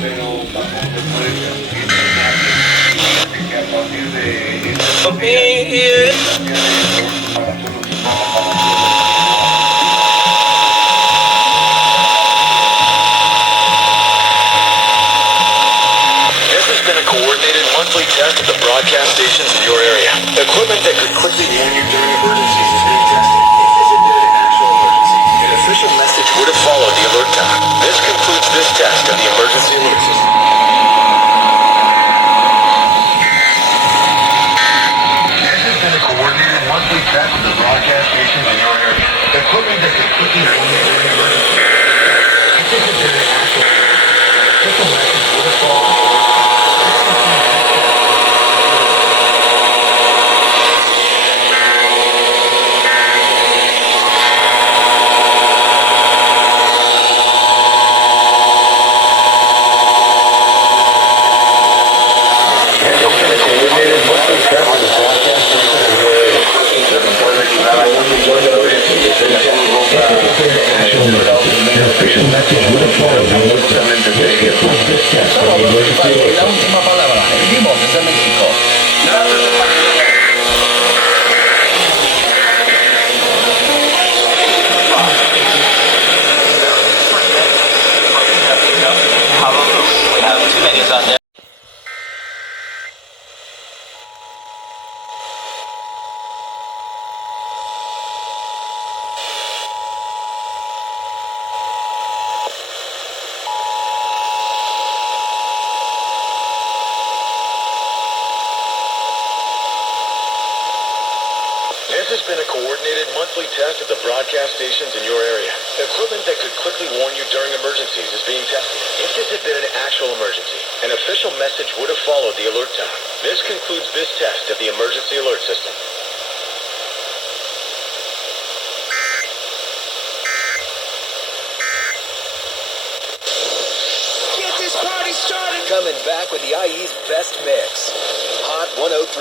pero tampoco se puede permitir que a partir de coordinated monthly test of the broadcast stations in your area. Equipment that could quickly warn you during emergencies is being tested. If this had been an actual emergency, an official message would have followed the alert tone. This concludes this test of the emergency alert system. This has been a coordinated monthly test of the broadcast stations in your area. Equipment that could quickly warn you during emergencies. If this had been an actual emergency, an official message would have followed. La última palabra. Vivimos desde México. Too many on there. This has been a coordinated monthly test of the broadcast stations in your area. Equipment that could quickly warn you during emergencies is being tested. If this had been an actual emergency, an official message would have followed the alert tone. This concludes this test of the emergency alert system. Get this party started! Coming back with the IE's best mix. Hot 1039.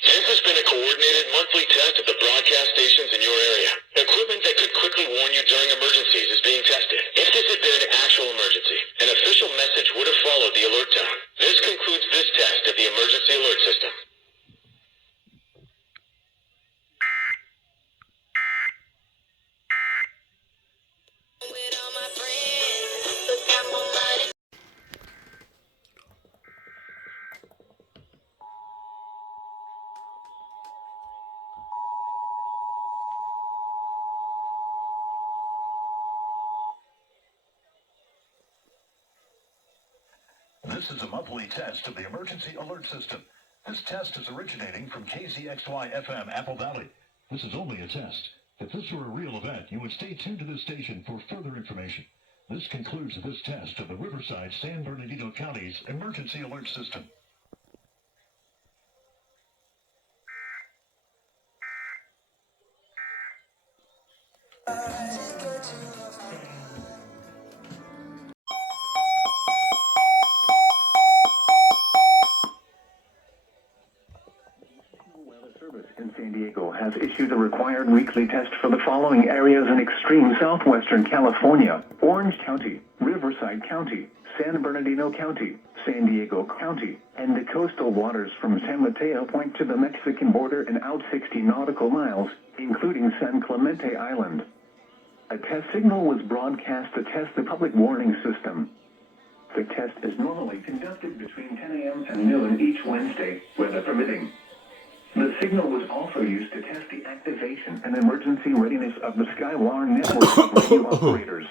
This has been a coordinated monthly test of the broadcast stations in your area. Equipment that could quickly warn you during emergencies is being tested. If this had been an actual emergency, an official message would have followed the alert tone. This concludes this test of the emergency alert system. This is a monthly test of the emergency alert system. This test is originating from KZXY-FM, Apple Valley. This is only a test. If this were a real event, you would stay tuned to this station for further information. This concludes this test of the Riverside, San Bernardino County's emergency alert system. In San Diego has issued a required weekly test for the following areas in extreme southwestern California: Orange County, Riverside County, San Bernardino County, San Diego County, and the coastal waters from San Mateo Point to the Mexican border and out 60 nautical miles, including San Clemente Island. A test signal was broadcast to test the public warning system. The test is normally conducted between 10 a.m. and noon each Wednesday, weather permitting. The signal was also used to test the activation and emergency readiness of the Skywire network of radio operators.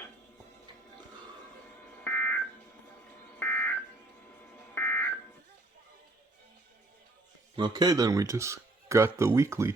Okay, then we just got the weekly.